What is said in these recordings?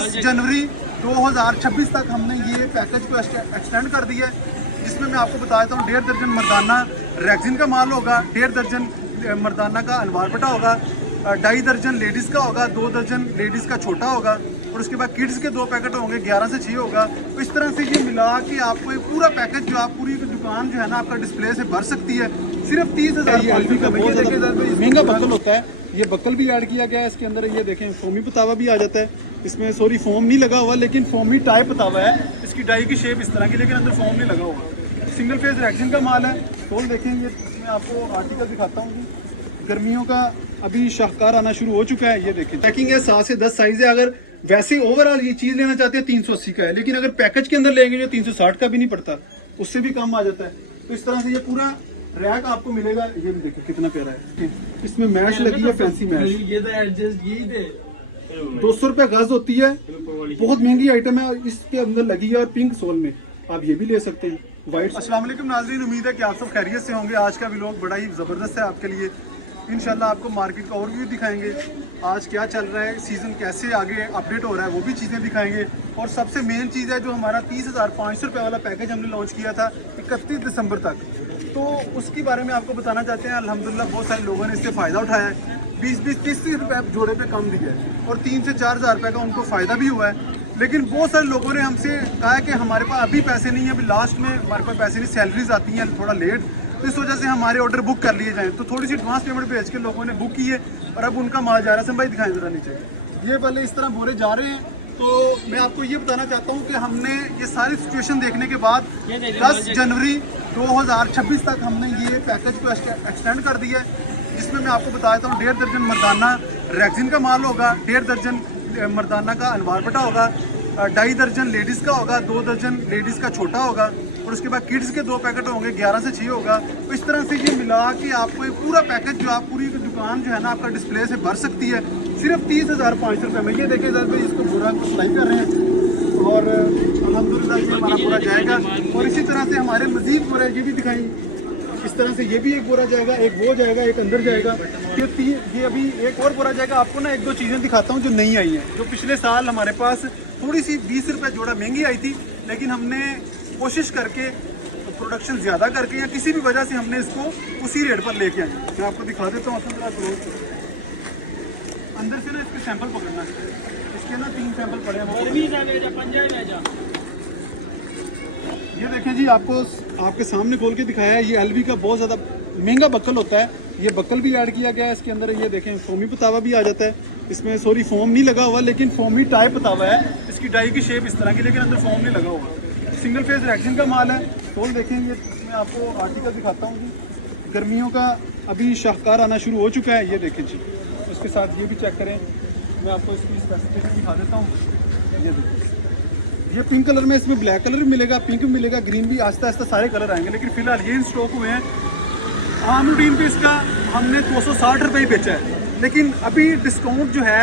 10 जनवरी 2026 तक हमने ये पैकेज को एक्सटेंड कर दिया है, जिसमें मैं आपको बता देता हूँ 1.5 दर्जन मर्दाना रैक्सिन का माल होगा, 1.5 दर्जन मर्दाना का अनवार बटा होगा, 2.5 दर्जन लेडीज़ का होगा, 2 दर्जन लेडीज़ का छोटा होगा और उसके बाद किड्स के 2 पैकेट होंगे, 11 से 6 होगा। तो इस तरह से ये मिला कि आपको एक पूरा पैकेज जो आप पूरी दुकान जो है ना आपका डिस्प्ले से भर सकती है सिर्फ 30,000 का। बहुत ज़्यादा महंगा बक्कल होता है, ये बक्कल भी ऐड किया गया है इसके अंदर। ये देखें फोमी पतावा भी आ जाता है इसमें, सॉरी फोम नहीं लगा हुआ लेकिन फोमी टाइप पतावा है, इसकी डाई की शेप इस तरह की, लेकिन अंदर फोम नहीं लगा हुआ। सिंगल फेज रैक्सिन का माल है। तो देखेंगे इसमें आपको आर्टिकल दिखाता हूँ, गर्मियों का अभी शाहकार आना शुरू हो चुका है। ये देखिए पैकिंग है, 7 से 10 साइज है। अगर वैसे ओवरऑल ये चीज लेना चाहते हैं 380 का है, लेकिन अगर पैकेज के अंदर लेंगे जो 360 का भी नहीं पड़ता, उससे भी कम आ जाता है। तो इस तरह से ये पूरा रैक आपको मिलेगा। ये भी देखिए कितना प्यारा है, इसमें मैश लगी है, फैंसी मैश। ये तो एडजस्ट यही थे, 200 रुपए गज होती है, बहुत महंगी आइटम है। इसके अंदर लगी है और पिंक सोल में, आप ये भी ले सकते हैं व्हाइट। अस्सलाम वालेकुम नाज़रीन, उम्मीद है कि आप सब खैरियत से होंगे। आज का व्लॉग बड़ा ही ज़बरदस्त है आपके लिए। इंशाल्लाह आपको मार्केट का ओवरव्यू दिखाएंगे, आज क्या चल रहा है, सीज़न कैसे आगे अपडेट हो रहा है, वो भी चीज़ें दिखाएंगे। और सबसे मेन चीज़ है जो हमारा 30,500 रुपये वाला पैकेज हमने लॉन्च किया था 31 दिसंबर तक, तो उसके बारे में आपको बताना चाहते हैं। अल्हम्दुलिल्लाह बहुत सारे लोगों ने इससे फ़ायदा उठाया है, 20-30 रुपये जोड़े पे कम दिया है और 3 से 4 हज़ार रुपये का उनको फ़ायदा भी हुआ है। लेकिन बहुत सारे लोगों ने हमसे कहा है कि हमारे पास अभी पैसे नहीं है, अभी लास्ट में हमारे पास पैसे नहीं, सैलरीज आती हैं थोड़ा लेट, तो इस वजह से हमारे ऑर्डर बुक कर लिए जाएँ। तो थोड़ी सी एडवांस पेमेंट भेज के लोगों ने बुक की है और अब उनका माल जा रहा है। भाई दिखाएं जरा नीचे, ये वाले इस तरह बोरे जा रहे हैं। तो मैं आपको ये बताना चाहता हूँ कि हमने ये सारी सिचुएशन देखने के बाद 10 जनवरी 2026 तक हमने ये पैकेज को एक्सटेंड कर दिया है, जिसमें मैं आपको बता देता हूँ 1.5 दर्जन मर्दाना रैक्सिन का माल होगा, 1.5 दर्जन मर्दाना का अनवार बटा होगा, 2.5 दर्जन लेडीज़ का होगा, 2 दर्जन लेडीज़ का छोटा होगा और उसके बाद किड्स के 2 पैकेट होंगे, 11 से 6 होगा। तो इस तरह से ये मिला कि आपको एक पूरा पैकेज जो आप पूरी दुकान जो है ना आपका डिस्प्ले से भर सकती है सिर्फ 30,500 रुपये में। ये देखिए सर भाई, इसको पूरा सिलाई कर रहे हैं और अल्हम्दुलिल्लाह ये हमारा पूरा जाएगा। और इसी तरह से हमारे मजीद पूरा ये भी दिखाई, इस तरह से ये भी एक बोरा जाएगा, एक वो जाएगा, एक अंदर जाएगा, ये अभी एक और बोरा जाएगा। आपको ना 1-2 चीज़ें दिखाता हूँ जो नई आई हैं, जो पिछले साल हमारे पास थोड़ी सी 20 रुपये जोड़ा महंगी आई थी, लेकिन हमने कोशिश करके प्रोडक्शन ज़्यादा करके या किसी भी वजह से हमने इसको उसी रेट पर लेके आए। मैं आपको दिखा देता हूँ अंदर से ना, इसके सैंपल पकड़ना है, इसके ना 3 सैंपल पड़े हैं। ये देखें जी, आपके सामने खोल के दिखाया है। ये एलवी का बहुत ज़्यादा महंगा बक्कल होता है, ये बक्कल भी ऐड किया गया है इसके अंदर। ये देखें फोमी पतावा भी आ जाता है इसमें, सॉरी फोम नहीं लगा हुआ लेकिन फोमी टाइप पतावा है, इसकी डाई की शेप इस तरह की, लेकिन अंदर फोम नहीं लगा हुआ। सिंगल फेज रैक्सिन का माल है। तो देखेंगे मैं आपको आर्टिकल दिखाता हूँ जी, गर्मियों का अभी शाहकार आना शुरू हो चुका है। ये देखें जी, उसके साथ ये भी चेक करें, मैं आपको इसकी स्पेसिफिकेशन दिखा देता हूँ। ये देखिए, ये पिंक कलर में, इसमें ब्लैक कलर भी मिलेगा, पिंक भी मिलेगा, ग्रीन भी, आस्ता आस्ता सारे कलर आएंगे। लेकिन फिलहाल ये इन स्टॉक हुए हैं। आम रूटीन पे इसका हमने 260 रुपये ही बेचा है, लेकिन अभी डिस्काउंट जो है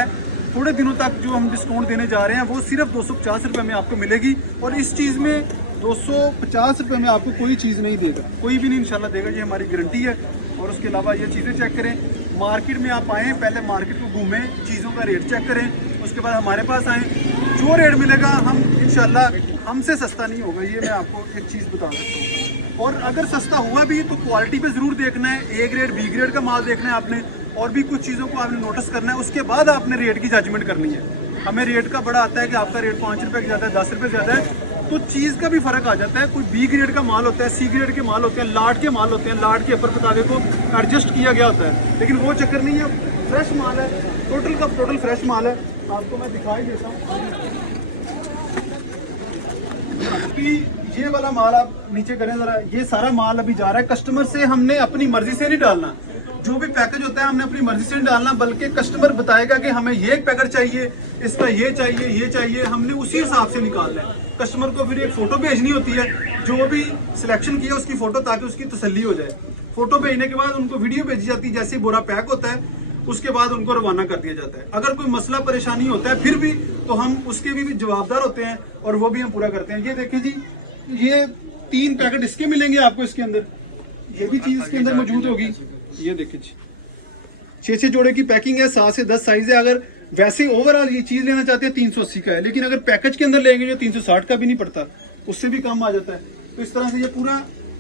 थोड़े दिनों तक जो हम डिस्काउंट देने जा रहे हैं वो सिर्फ 250 रुपये में आपको मिलेगी। और इस चीज़ में 250 रुपये में आपको कोई चीज़ नहीं देगा, कोई भी नहीं इंशाल्लाह देगा, ये हमारी गारंटी है। और उसके अलावा ये चीज़ें चेक करें, मार्केट में आप आएँ, पहले मार्केट को घूमें, चीज़ों का रेट चेक करें, उसके बाद हमारे पास आएँ, जो रेट मिलेगा हम इंशाल्लाह हमसे सस्ता नहीं होगा, ये मैं आपको एक चीज़ बता सकता हूँ। और अगर सस्ता हुआ भी तो क्वालिटी पे ज़रूर देखना है, ए ग्रेड बी ग्रेड का माल देखना है आपने, और भी कुछ चीज़ों को आपने नोटिस करना है, उसके बाद आपने रेट की जजमेंट करनी है। हमें रेट का बड़ा आता है कि आपका रेट 5 रुपये का ज़्यादा है, 10 रुपये ज़्यादा है, तो चीज़ का भी फ़र्क आ जाता है। कोई बी ग्रेड का माल होता है, सी ग्रेड के माल होते हैं, लाट के माल होते हैं, लाट के ऊपर पतावे को एडजस्ट किया गया होता है, लेकिन वो चक्कर नहीं है, फ्रेश माल है, टोटल का टोटल फ्रेश माल है। आपको मैं दिखाई देता हूँ, ये वाला माल आप नीचे करें जरा, ये सारा माल अभी जा रहा है। कस्टमर से हमने अपनी मर्जी से नहीं डालना, जो भी पैकेज होता है हमने अपनी मर्जी से नहीं डालना, बल्कि कस्टमर बताएगा कि हमें ये पैकेट चाहिए, इसका ये चाहिए, हमने उसी हिसाब से निकालना है। कस्टमर को फिर एक फ़ोटो भेजनी होती है, जो भी सिलेक्शन किया उसकी फ़ोटो, ताकि उसकी तसल्ली हो जाए। फ़ोटो भेजने के बाद उनको वीडियो भेजी जाती है, जैसे ही बोरा पैक होता है उसके बाद उनको रवाना कर दिया जाता है। अगर कोई मसला परेशानी होता है फिर भी, तो हम उसके भी जवाबदार होते हैं और वो भी हम पूरा करते हैं। ये देखिए जी, ये 3 पैकेट इसके मिलेंगे आपको इसके अंदर, ये भी चीज़ इसके अंदर मौजूद होगी। ये देखिए जी, 6-6 जोड़े की पैकिंग है, 7 से 10 साइज है। अगर वैसे ओवरऑल ये चीज लेना चाहते हैं 380 का है, लेकिन अगर पैकेज के अंदर लेंगे जो 360 का भी नहीं पड़ता, उससे भी कम आ जाता है। तो इस तरह से ये पूरा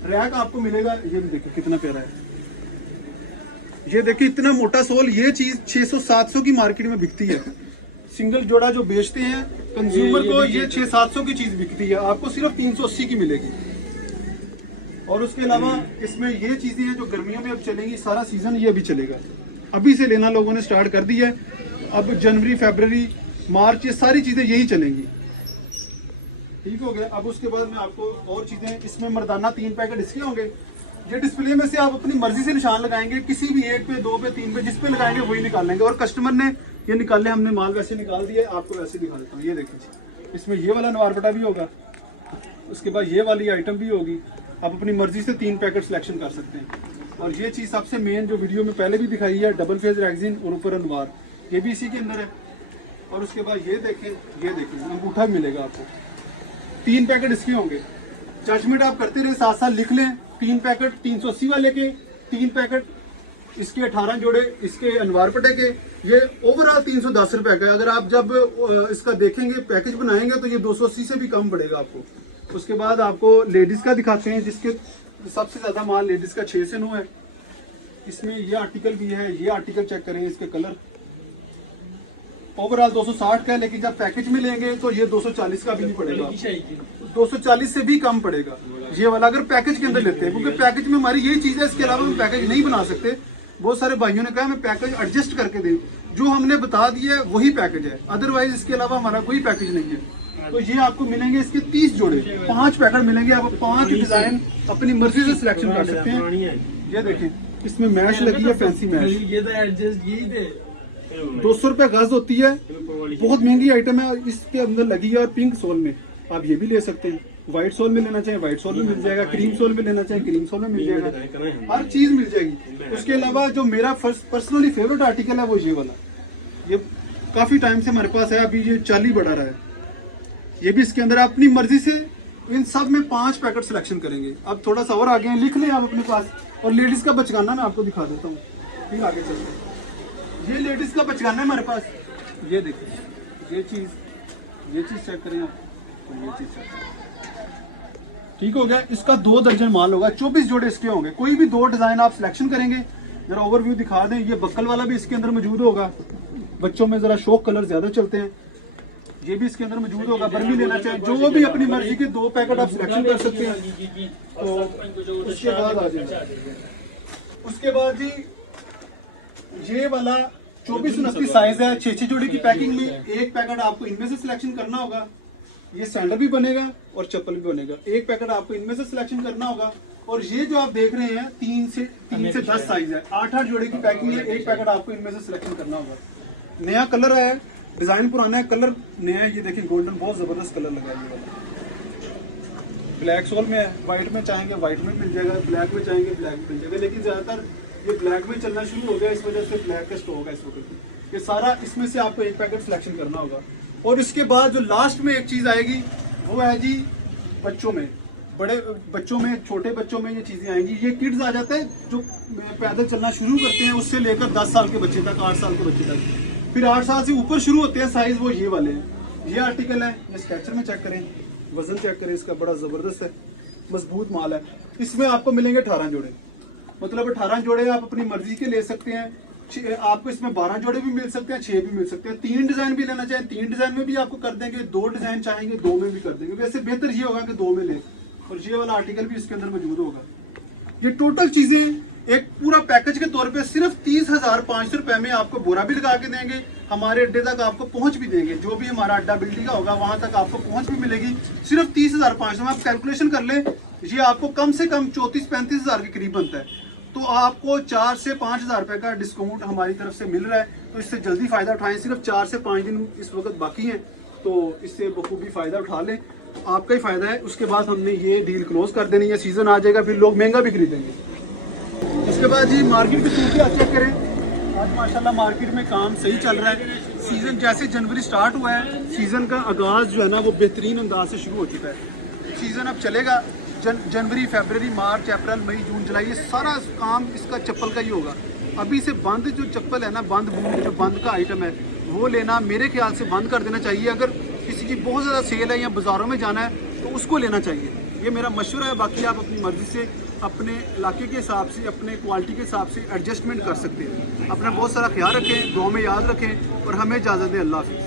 रैक आपको मिलेगा। ये भी देखिए कितना प्यारा है, ये देखिए इतना मोटा सोल। ये चीज 600-700 की मार्केट में बिकती है। सिंगल जोड़ा जो बेचते हैं कंज्यूमर को, ये 600-700 की चीज बिकती है, आपको सिर्फ 380 की मिलेगी। और उसके अलावा इसमें ये चीजें हैं जो गर्मियों में अब चलेंगी, सारा सीजन ये अभी चलेगा। अभी से लेना लोगों ने स्टार्ट कर दिया है। अब जनवरी, फरवरी, मार्च ये सारी चीजें यही चलेंगी। ठीक हो गया। अब उसके बाद में आपको और चीजें, इसमें मर्दाना 3 पैकेट इसके होंगे। ये डिस्प्ले में से आप अपनी मर्जी से निशान लगाएंगे, किसी भी 1 पे, 2 पे, 3 पे, जिस पे लगाएंगे वही निकाल लेंगे। और कस्टमर ने ये निकाले, हमने माल वैसे निकाल दिया, आपको वैसे दिखा देता हूँ। ये देखिए इसमें ये वाला नवारपटा भी होगा, उसके बाद ये वाली आइटम भी होगी। आप अपनी मर्जी से 3 पैकेट सिलेक्शन कर सकते हैं। और ये चीज़ सबसे मेन जो वीडियो में पहले भी दिखाई है, डबल फेज रेक्सिन और ऊपर अनवार, ये भी इसी के अंदर है। और उसके बाद ये देखें अंगूठा भी मिलेगा आपको। 3 पैकेट इसके होंगे। जजमेंट आप करते रहे, साथ साथ लिख लें। 3 पैकेट 380 वाले के, 3 पैकेट इसके 18 जोड़े इसके अनवार पटे के, ये ओवरऑल 310 रुपए का। अगर आप जब इसका देखेंगे पैकेज बनाएंगे तो ये 280 से भी कम पड़ेगा आपको। उसके बाद आपको लेडीज का दिखाते हैं, जिसके सबसे ज्यादा माल लेडीज का 6 से 9 है। इसमें ये आर्टिकल भी है, ये आर्टिकल चेक करें, इसके कलर ओवरऑल 260 का है, लेकिन जब पैकेज में लेंगे तो ये 240 का भी नहीं पड़ेगा, 240 से भी कम पड़ेगा ये वाला, अगर पैकेज के अंदर लेते हैं। क्योंकि पैकेज में हमारी यही चीज है, इसके अलावा हम पैकेज नहीं बना सकते। बहुत सारे भाइयों ने कहा हमें पैकेज एडजस्ट करके दें, जो हमने बता दिया है वही पैकेज है, अदरवाइज इसके अलावा हमारा कोई पैकेज नहीं है। तो ये आपको मिलेंगे इसके 30 जोड़े, 5 पैकेट मिलेंगे। आप 5 डिजाइन अपनी मर्जी से सिलेक्शन कर सकते हैं। ये देखें इसमें मैश लगी है, फैंसी मैश, 200 रुपए गज होती है, बहुत महंगी आइटम है। इसके अंदर लगी है और पिंक सोल में आप ये भी ले सकते हैं। व्हाइट सोल में लेना चाहे व्हाइट सोल में मिल जाएगा, क्रीम सोल में लेना चाहे क्रीम सोल में मिल जाएगा, हर चीज मिल जाएगी। उसके अलावा जो मेरा पर्सनली फेवरेट आर्टिकल है वो ये वाला, ये काफी टाइम से हमारे पास है, अभी ये 40 बढ़ा रहा है। ये भी इसके अंदर अपनी मर्जी से इन सब में 5 पैकेट सिलेक्शन करेंगे। अब थोड़ा सा और आगे लिख लें आप अपने पास। और लेडीज का बचकाना मैं आपको दिखा देता हूँ, फिर आगे चलते हैं। ये लेडीज का बचकाना है हमारे पास, ये देखिए ये चीज चेक करें आप, ये चीज चेक करें। ठीक हो गया। इसका 2 दर्जन माल होगा, 24 जोड़े इसके होंगे। कोई भी 2 डिजाइन आप सिलेक्शन करेंगे। जरा ओवरव्यू दिखा दें। ये बक्कल वाला भी इसके अंदर मौजूद होगा, बच्चों में जरा शौक कलर ज्यादा चलते हैं, ये भी इसके अंदर मौजूद होगा। बर्मी लेना चाहे जो भी अपनी मर्जी के 2 पैकेट आप सिलेक्शन कर सकते हैं। तो उसके बाद आ जाए, उसके बाद जी ये वाला 24-29 साइज है, 6 जोड़ी की पैकिंग में। 1 पैकेट आपको इनमें से सिलेक्शन करना होगा। ये सैंडल भी बनेगा और चप्पल भी बनेगा। 1 पैकेट आपको इनमें से सिलेक्शन करना होगा। और ये जो आप देख रहे हैं 3 से 10 साइज है, 8 जोड़ी की पैकिंग है। 1 पैकेट आपको इनमें से सिलेक्शन करना होगा। नया कलर है, डिजाइन पुराना है, कलर नया है। ये देखिए गोल्डन, बहुत जबरदस्त कलर लगा है ये वाला। ब्लैक सोल में है, व्हाइट में चाहेंगे व्हाइट में मिल जाएगा, ब्लैक में चाहेंगे ब्लैक में मिल जाएगा। लेकिन ज्यादातर ये ब्लैक में चलना शुरू हो गया, इस वजह से ब्लैक का स्टॉक है इस वक्त। ये सारा इसमें से आपको 1 पैकेट सिलेक्शन करना होगा। और इसके बाद जो लास्ट में एक चीज आएगी वो है जी बच्चों में, बड़े बच्चों में, छोटे बच्चों में ये चीजें आएंगी। ये किड्स आ जाते हैं जो पैदल चलना शुरू करते हैं, उससे लेकर 10 साल के बच्चे तक, 8 साल के बच्चे तक। फिर 8 साल से ऊपर शुरू होते हैं साइज, वो ये वाले हैं। ये आर्टिकल है, ये स्केचर में चेक करें, वजन चेक करें इसका, बड़ा जबरदस्त है, मजबूत माल है। इसमें आपको मिलेंगे 18 जोड़े, मतलब 18 जोड़े आप अपनी मर्जी के ले सकते हैं। आपको इसमें 12 जोड़े भी मिल सकते हैं, 6 भी मिल सकते हैं। 3 डिजाइन भी लेना चाहें 3 डिजाइन में भी आपको कर देंगे, 2 डिजाइन चाहेंगे 2 में भी कर देंगे। वैसे बेहतर ये होगा कि 2 में ले। और ये वाला आर्टिकल भी इसके अंदर मौजूद होगा। ये टोटल चीजें एक पूरा पैकेज के तौर पे सिर्फ 30,500 रुपए में आपको बोरा भी लगा के देंगे, हमारे अड्डे तक आपको पहुंच भी देंगे। जो भी हमारा अड्डा बिल्डिंग का होगा वहां तक आपको पहुंच भी मिलेगी, सिर्फ 30,500 में। आप कैलकुलेशन कर लें, ये आपको कम से कम 34-35 हजार के करीब बनता है। तो आपको 4 से 5 हजार रुपए का डिस्काउंट हमारी तरफ से मिल रहा है। तो इससे जल्दी फायदा उठाएं। सिर्फ 4 से 5 दिन इस वक्त बाकी हैं, तो इससे बखूबी फायदा उठा लें, आपका ही फायदा है। उसके बाद हमने ये डील क्लोज कर देनी है, सीजन आ जाएगा, फिर लोग महंगा भी खरीदेंगे। उसके बाद जी मार्केट की सूरत चेक करें। आज माशाल्लाह मार्केट में काम सही चल रहा है। सीजन जैसे जनवरी स्टार्ट हुआ है, सीजन का आगाज जो है ना वो बेहतरीन अंदाज से शुरू हो चुका है। सीजन अब चलेगा, जनवरी, फरवरी, मार्च, अप्रैल, मई, जून, जुलाई, ये सारा काम इसका चप्पल का ही होगा। अभी से बंद जो चप्पल है ना, बंद बूट जो बंद का आइटम है, वो लेना मेरे ख्याल से बंद कर देना चाहिए। अगर किसी की बहुत ज़्यादा सेल है या बाज़ारों में जाना है तो उसको लेना चाहिए, ये मेरा मशवरा है। बाकी आप अपनी मर्ज़ी से अपने इलाके के हिसाब से, अपने क्वालिटी के हिसाब से एडजस्टमेंट कर सकते हैं। अपना बहुत सारा ख्याल रखें, दुआ में याद रखें और हमें इजाज़त दें। अल्लाह हाफ़िज़।